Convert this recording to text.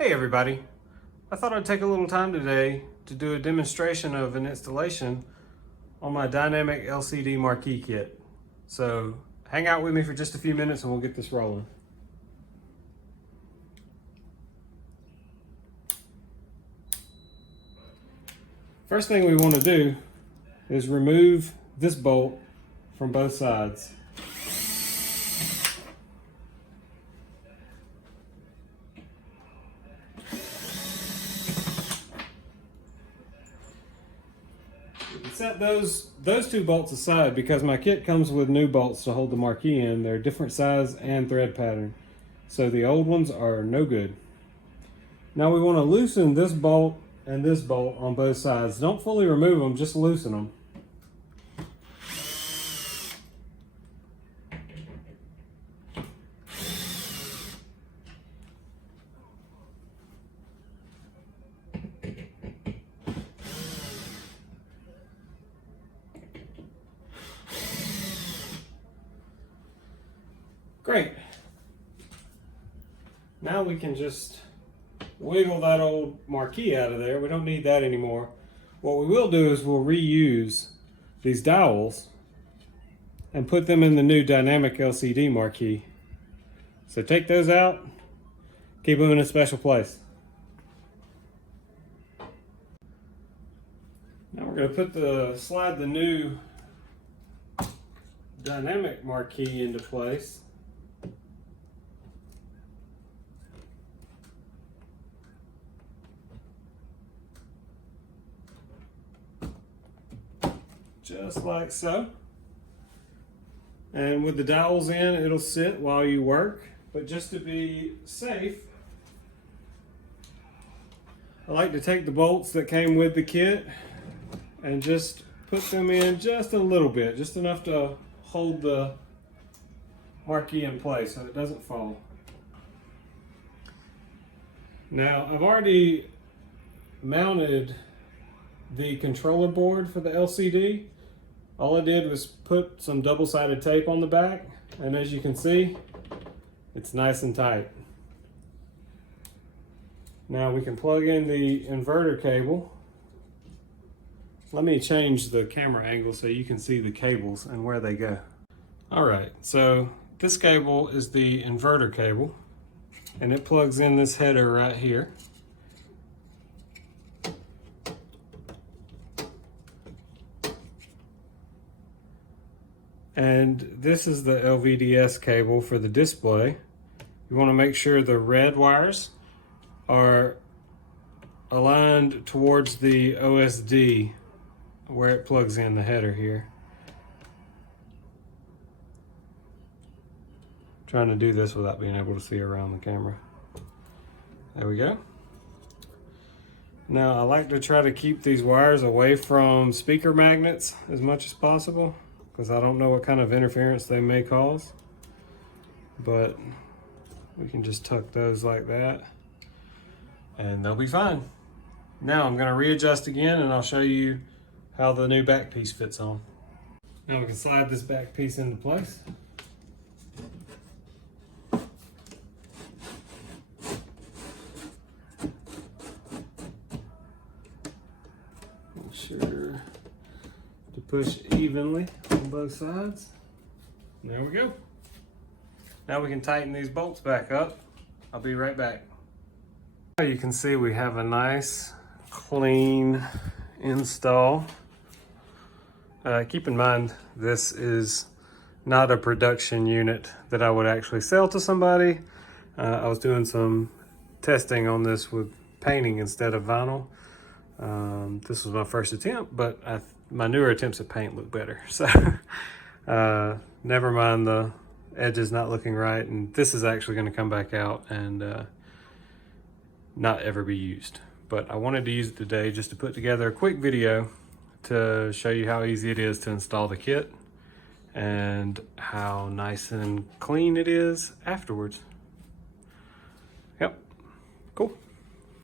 Hey everybody, I thought I'd take a little time today to do a demonstration of an installation on my Dynamic LCD Marquee kit. So hang out with me for just a few minutes and we'll get this rolling. First thing we want to do is remove this bolt from both sides. Set those two bolts aside because my kit comes with new bolts to hold the marquee in. They're different size and thread pattern, so the old ones are no good. Now we want to loosen this bolt and this bolt on both sides. Don't fully remove them, just loosen them. Great. Now we can just wiggle that old marquee out of there. We don't need that anymore. What we will do is we'll reuse these dowels and put them in the new Dynamic LCD Marquee. So take those out, keep them in a special place. Now we're going to slide the new Dynamic Marquee into place. Just like so. And with the dowels in, it'll sit while you work. But just to be safe, I like to take the bolts that came with the kit and just put them in just a little bit, just enough to hold the marquee in place so it doesn't fall. Now, I've already mounted the controller board for the LCD. All I did was put some double-sided tape on the back, and as you can see, it's nice and tight. Now we can plug in the inverter cable. Let me change the camera angle so you can see the cables and where they go. All right, so this cable is the inverter cable, and it plugs in this header right here. And this is the LVDS cable for the display. You want to make sure the red wires are aligned towards the OSD where it plugs in the header here. Trying to do this without being able to see around the camera. There we go. Now I like to try to keep these wires away from speaker magnets as much as possible, because I don't know what kind of interference they may cause. But we can just tuck those like that and they'll be fine. Now I'm going to readjust again and I'll show you how the new back piece fits on. Now we can slide this back piece into place. Make sure to push evenly on both sides. There we go. Now we can tighten these bolts back up. I'll be right back. You can see we have a nice clean install. Keep in mind, this is not a production unit that I would actually sell to somebody. I was doing some testing on this with painting instead of vinyl. This was my first attempt, but my newer attempts at paint look better. So never mind the edges not looking right, and this is actually going to come back out and not ever be used. But I wanted to use it today just to put together a quick video to show you how easy it is to install the kit and how nice and clean it is afterwards. Yep, cool.